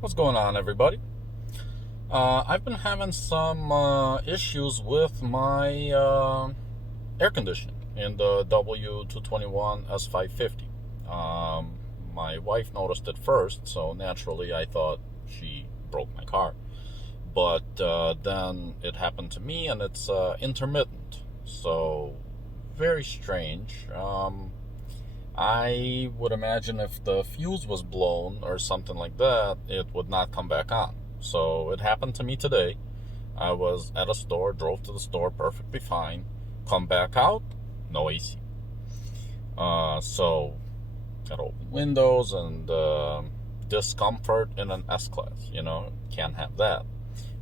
What's going on, everybody? I've been having some issues with my air conditioning in the W221 S550. My wife noticed it first, so naturally I thought she broke my car. But then it happened to me, and it's intermittent, so very strange. I would imagine if the fuse was blown or something like that, it would not come back on. So it happened to me today. I was at a store, drove to the store perfectly fine, come back out, no AC. So gotta open windows, and discomfort in an S-Class, can't have that.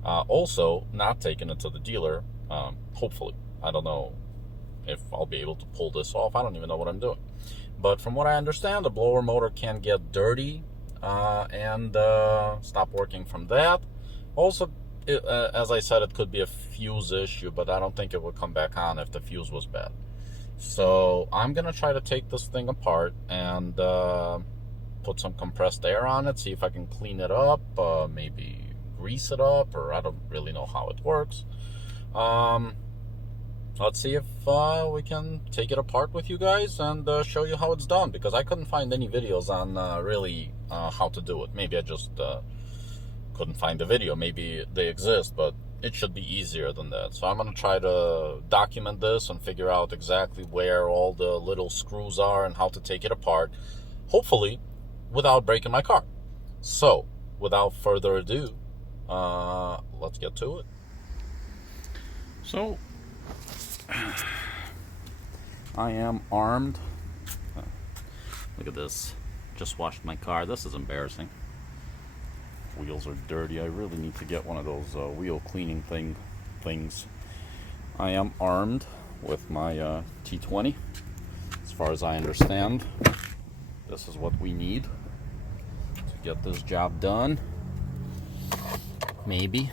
Also, not taking it to the dealer, hopefully. I don't know if I'll be able to pull this off. I don't even know what I'm doing. But from what I understand, the blower motor can get dirty and stop working from that. Also, as I said, it could be a fuse issue, but I don't think it would come back on if the fuse was bad. So I'm going to try to take this thing apart and put some compressed air on it, see if I can clean it up, maybe grease it up, or I don't really know how it works. Let's see if we can take it apart with you guys and show you how it's done, because I couldn't find any videos on really how to do it. Maybe I just couldn't find the video. Maybe they exist, but it should be easier than that. So I'm going to try to document this and figure out exactly where all the little screws are and how to take it apart, hopefully without breaking my car. So without further ado, let's get to it. So I am armed. Look at this. Just washed my car. This is embarrassing. Wheels are dirty. I really need to get one of those wheel cleaning things. I am armed with my T20. As far as I understand, this is what we need to get this job done. Maybe.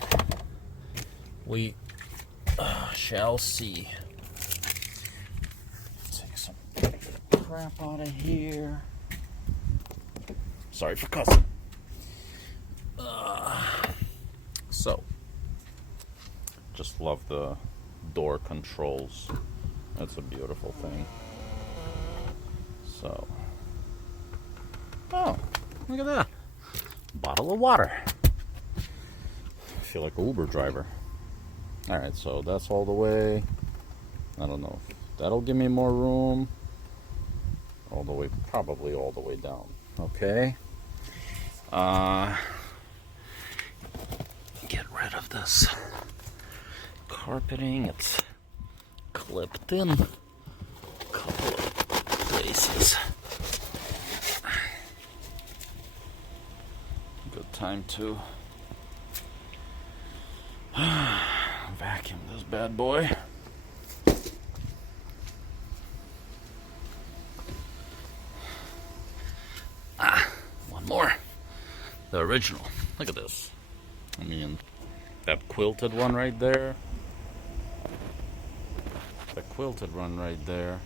We shall see. Take some crap out of here. Sorry for cussing. So, just love the door controls. That's a beautiful thing. So, oh, look at that. Bottle of water. I feel like an Uber driver. Alright, so that's all the way. I don't know if that'll give me more room. All the way, probably all the way down. Okay. Get rid of this carpeting. It's clipped in a couple of places. Good time to vacuum this bad boy. One more. The original. Look at this. I mean, that quilted one right there. The quilted one right there.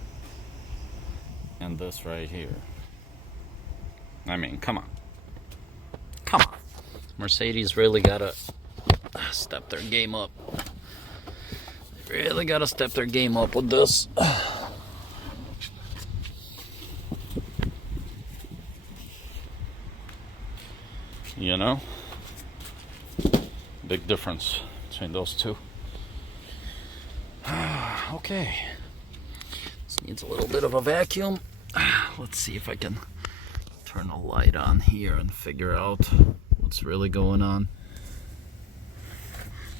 And this right here. I mean, come on. Come on. Mercedes really gotta step their game up. They really gotta step their game up with this. You know? Big difference between those two. Okay. This needs a little bit of a vacuum. Let's see if I can turn a light on here and figure out what's really going on.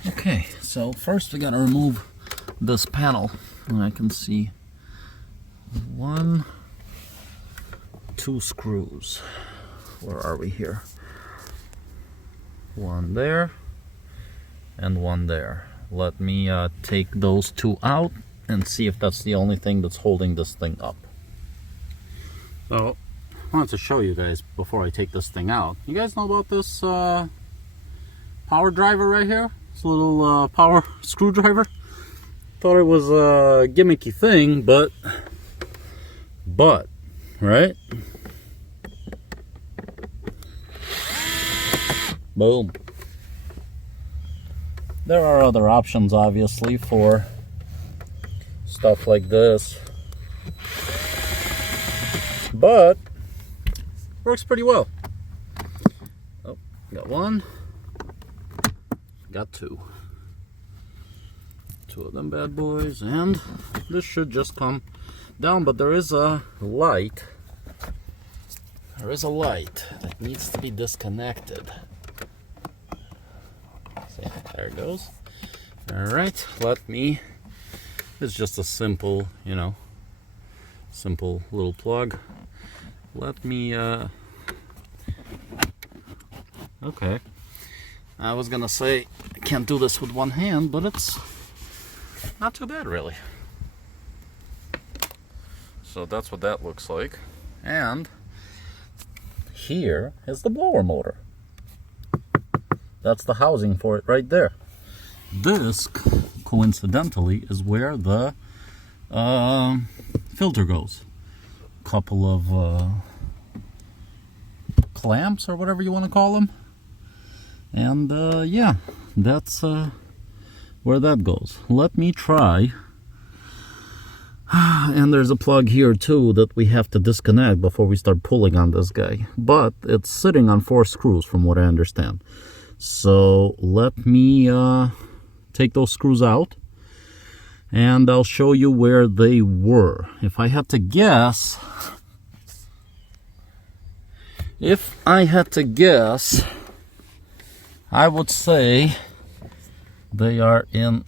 Okay, so first we gotta remove this panel. And I can see 1, 2 screws. Where are we here? One there and one there. Let me take those 2 out and see if that's the only thing that's holding this thing up. So I wanted to show you guys before I take this thing out. You guys know about this power driver right here? This little power screwdriver? Thought it was a gimmicky thing, but right? Boom. There are other options, obviously, for stuff like this, but works pretty well. Oh, got one, got two of them bad boys, and this should just come down, but there is a light. There is a light that needs to be disconnected. See, there it goes. All right, it's just a simple, simple little plug. Let me, okay. I was gonna say I can't do this with one hand, but it's not too bad, really. So that's what that looks like. And here is the blower motor. That's the housing for it right there. This, coincidentally, is where the filter goes. A couple of clamps or whatever you want to call them. And yeah, that's where that goes. Let me try. And there's a plug here too that we have to disconnect before we start pulling on this guy. But it's sitting on 4 screws from what I understand. So let me take those screws out and I'll show you where they were. If I had to guess, I would say they are in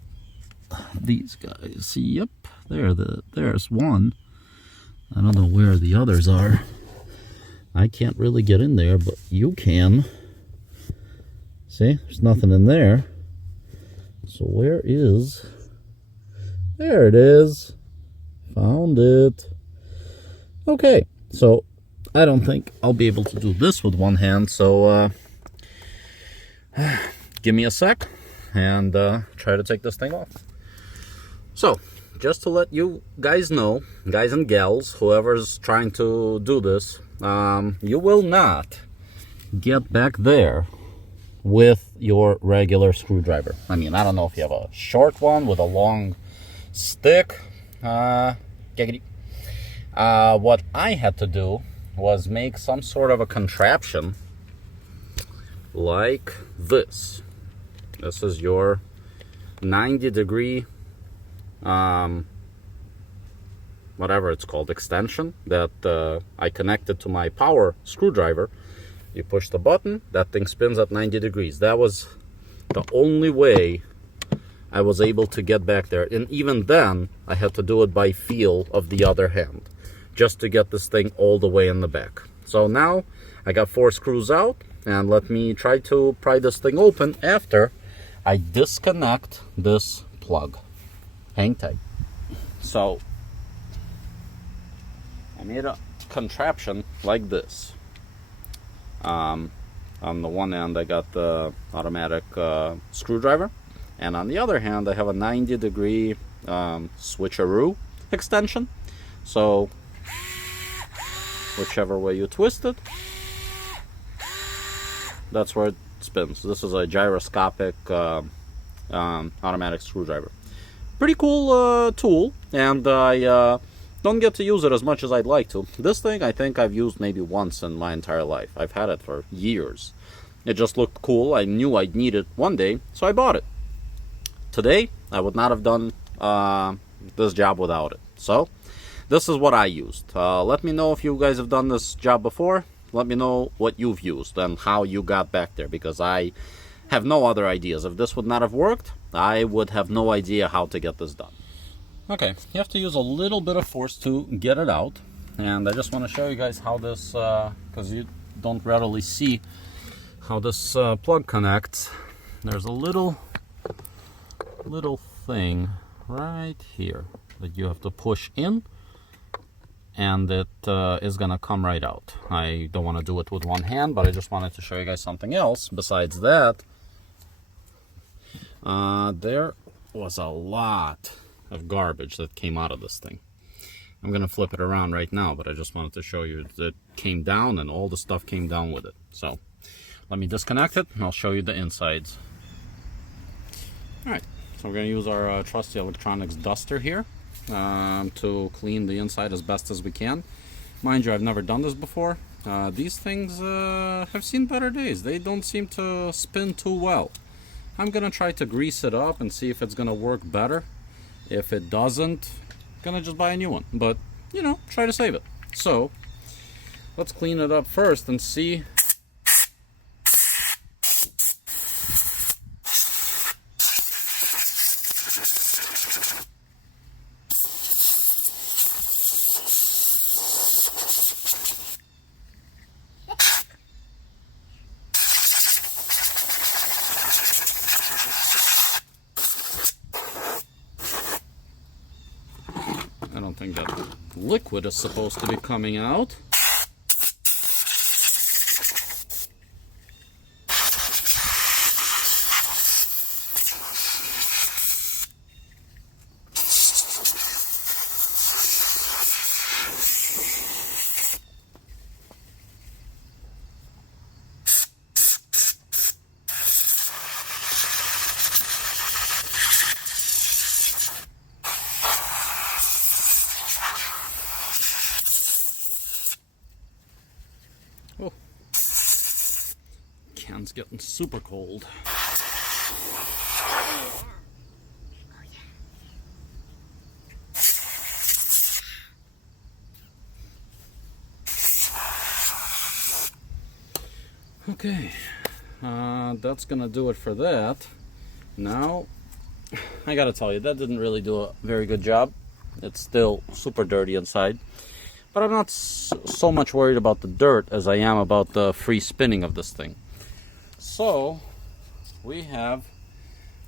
these guys. Yep, there's one. I don't know where the others are. I can't really get in there, but you can. See, there's nothing in there. So where is... There it is. Found it. Okay, so I don't think I'll be able to do this with one hand, so give me a sec and try to take this thing off. So, just to let you guys know, guys and gals, whoever's trying to do this, you will not get back there with your regular screwdriver. I mean, I don't know if you have a short one with a long stick. What I had to do was make some sort of a contraption like this. This is your 90-degree whatever it's called, extension that I connected to my power screwdriver. You push the button, that thing spins at 90 degrees. That was the only way I was able to get back there. And even then, I had to do it by feel of the other hand, just to get this thing all the way in the back. So now, I got 4 screws out, and let me try to pry this thing open after I disconnect this plug. Hang tight. So, I made a contraption like this. On the one end, I got the automatic screwdriver, and on the other hand, I have a 90-degree switcheroo extension. So, whichever way you twist it, that's where it spins. This is a gyroscopic automatic screwdriver. Pretty cool tool, and I don't get to use it as much as I'd like to. This thing I think I've used maybe once in my entire life. I've had it for years. It just looked cool. I knew I'd need it one day, so I bought it. Today, I would not have done this job without it. So, this is what I used. Let me know if you guys have done this job before. Let me know what you've used and how you got back there, because I have no other ideas. If this would not have worked, I would have no idea how to get this done. Okay, you have to use a little bit of force to get it out, and I just want to show you guys how this, because you don't readily see how this plug connects. There's a little thing right here that you have to push in, and it is gonna come right out. I don't want to do it with one hand, but I just wanted to show you guys something else. Besides that, there was a lot of garbage that came out of this thing. I'm gonna flip it around right now, but I just wanted to show you that it came down and all the stuff came down with it. So let me disconnect it and I'll show you the insides. Alright, so we're going to use our trusty electronics duster here to clean the inside as best as we can. Mind you, I've never done this before. These things have seen better days. They don't seem to spin too well. I'm going to try to grease it up and see if it's going to work better. If it doesn't, I'm going to just buy a new one. But, you know, try to save it. So, let's clean it up first and see. I don't think that liquid is supposed to be coming out. Oh, can's getting super cold. Okay, that's gonna do it for that. Now, I gotta tell you, that didn't really do a very good job. It's still super dirty inside. But I'm not so much worried about the dirt as I am about the free spinning of this thing. So, we have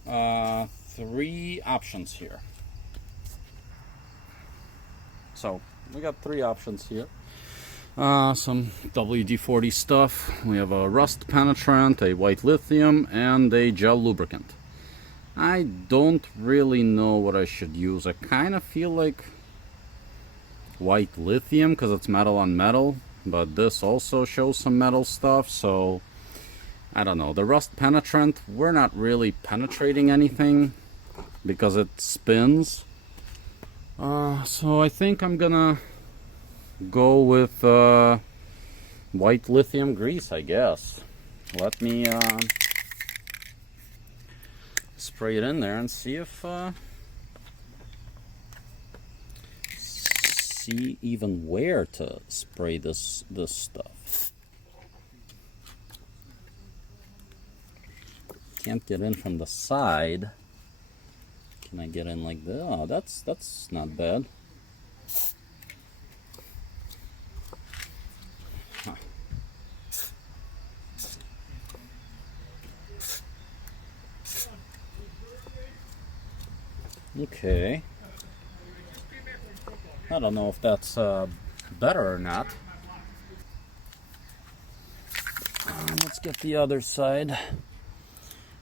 3 options here. So, we got 3 options here. Some WD-40 stuff. We have a rust penetrant, a white lithium, and a gel lubricant. I don't really know what I should use. I kind of feel like white lithium because it's metal on metal, but this also shows some metal stuff, so I don't know. The rust penetrant, we're not really penetrating anything because it spins, so I think I'm gonna go with white lithium grease, I guess. Let me spray it in there and see if see even where to spray this stuff. Can't get in from the side. Can I get in like this? Oh, that's not bad. Huh. Okay. I don't know if that's better or not. Let's get the other side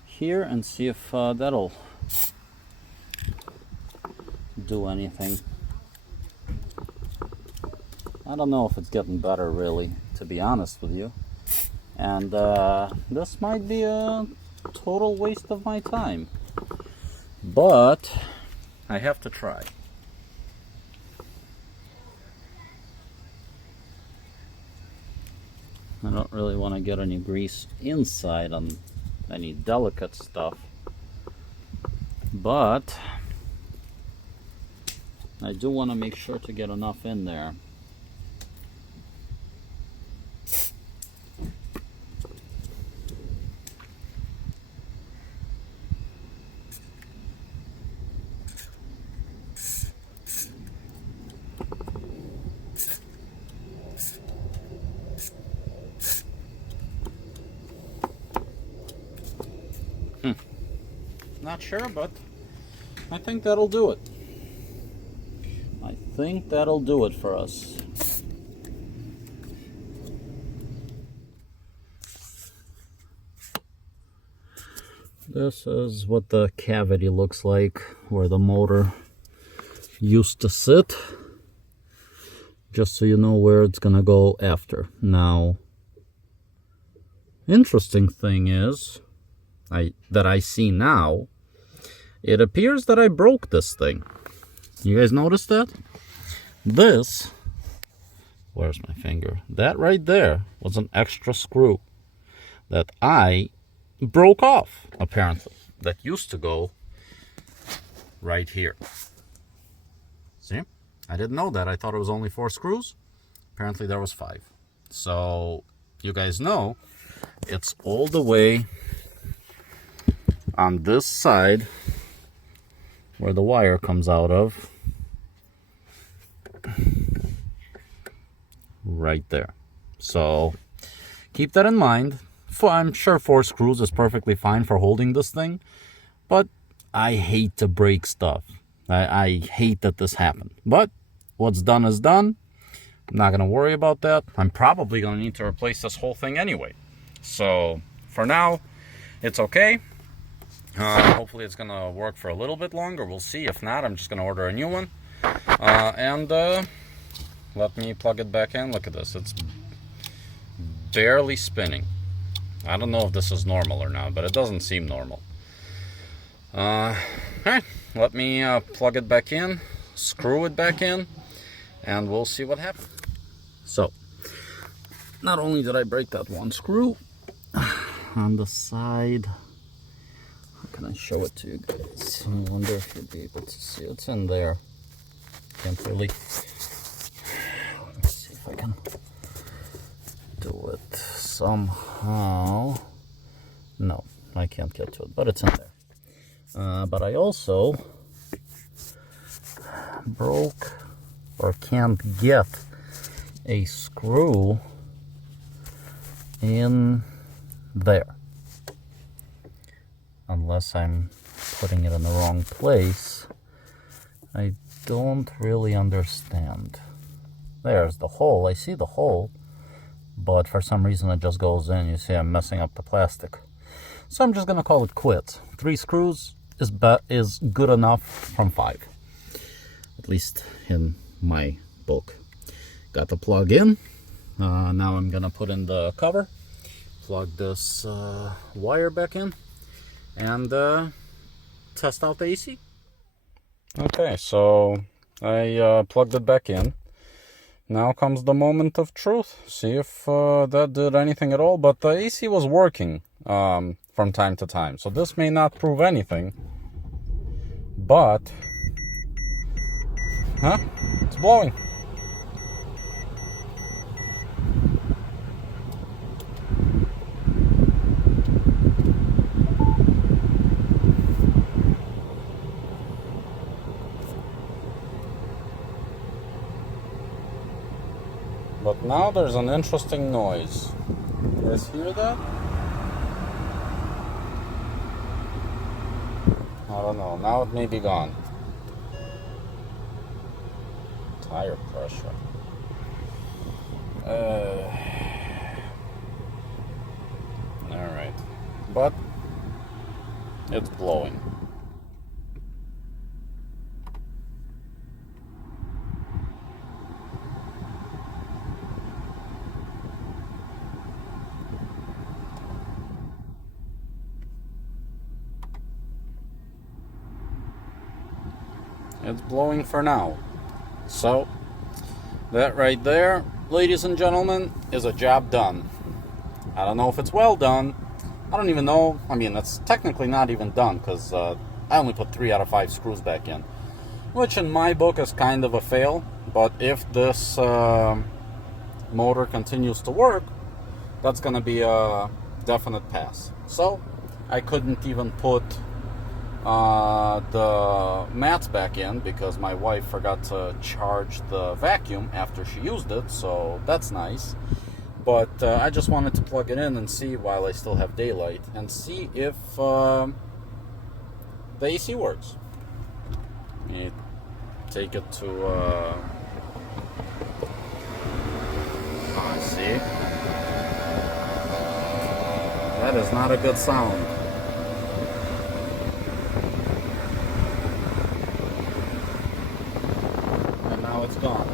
here and see if that'll do anything. I don't know if it's getting better, really, to be honest with you. And this might be a total waste of my time. But I have to try. I don't really want to get any grease inside on any delicate stuff, but I do want to make sure to get enough in there. Not sure, but I think that'll do it. I think that'll do it for us. This is what the cavity looks like where the motor used to sit. Just so you know where it's gonna go after. Now, interesting thing is, that I see now, it appears that I broke this thing. You guys notice that? This, where's my finger? That right there was an extra screw that I broke off, apparently. That used to go right here. See? I didn't know that. I thought it was only 4 screws. Apparently there was 5. So, you guys know, it's all the way on this side where the wire comes out of. Right there. So keep that in mind. I'm sure 4 screws is perfectly fine for holding this thing, but I hate to break stuff. I hate that this happened. But what's done is done. I'm not going to worry about that. I'm probably going to need to replace this whole thing anyway. So for now, it's okay. Hopefully it's going to work for a little bit longer. We'll see. If not, I'm just going to order a new one. Let me plug it back in. Look at this. It's barely spinning. I don't know if this is normal or not, but it doesn't seem normal. Alright, let me plug it back in, screw it back in, and we'll see what happens. So, not only did I break that one screw on the side, how can I show it to you guys? I wonder if you'll be able to see it. It's in there. Can't really. Let's see if I can do it somehow. No, I can't get to it, but it's in there. But I also broke or can't get a screw in there unless I'm putting it in the wrong place. I don't really understand. There's the hole. I see the hole, but for some reason it just goes in. You see I'm messing up the plastic. So I'm just gonna call it quits. 3 screws is good enough from 5. At least in my book. Got the plug in. Now I'm gonna put in the cover, plug this wire back in, and test out the AC. Okay, so I plugged it back in. Now comes the moment of truth. See if that did anything at all. But the AC was working from time to time. So this may not prove anything. But, it's blowing. But now there's an interesting noise. You guys hear that? I don't know. Now it may be gone. Tire pressure. Alright. But it's blowing. It's blowing for now. So, that right there, ladies and gentlemen, is a job done. I don't know if it's well done. I don't even know. I mean, it's technically not even done because I only put 3 out of 5 screws back in, which in my book is kind of a fail. But if this motor continues to work, that's going to be a definite pass. So, I couldn't even put the mats back in because my wife forgot to charge the vacuum after she used it, so that's nice. But I just wanted to plug it in and see while I still have daylight and see if the AC works. Let me take it to see, that is not a good sound. It's gone.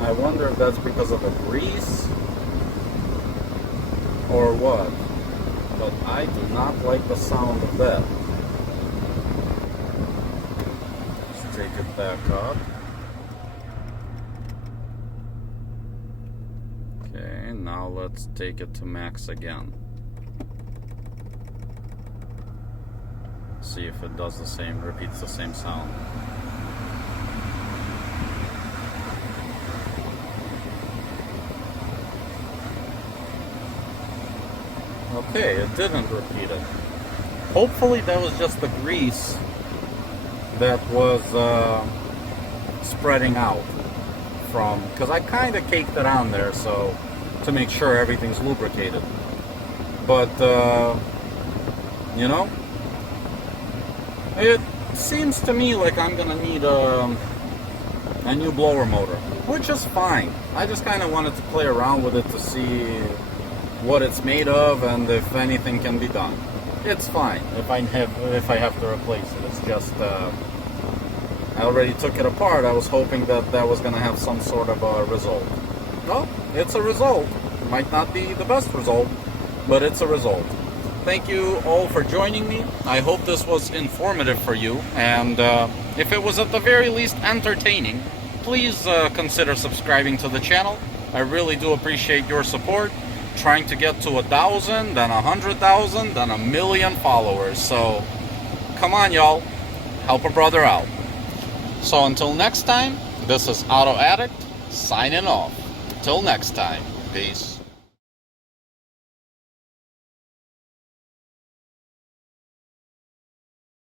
I wonder if that's because of the grease or what. But I do not like the sound of that. Let's take it back up. Okay, now let's take it to max again. See if it does the same, repeats the same sound. Okay, it didn't repeat it. Hopefully that was just the grease that was spreading out from, because I kind of caked it on there so to make sure everything's lubricated. But you know, it seems to me like I'm gonna need a new blower motor, which is fine. I just kind of wanted to play around with it to see what it's made of and if anything can be done. It's fine if I have to replace it. It's just I already took it apart. I was hoping that that was going to have some sort of a result. Well, it's a result. Might not be the best result, but it's a result. Thank you all for joining me. I hope this was informative for you, and if it was at the very least entertaining, please consider subscribing to the channel. I really do appreciate your support. Trying to get to 1,000, then 100,000, then 1,000,000 followers. So come on, y'all, help a brother out. So until next time, this is Auto Addict signing off. Till next time, peace.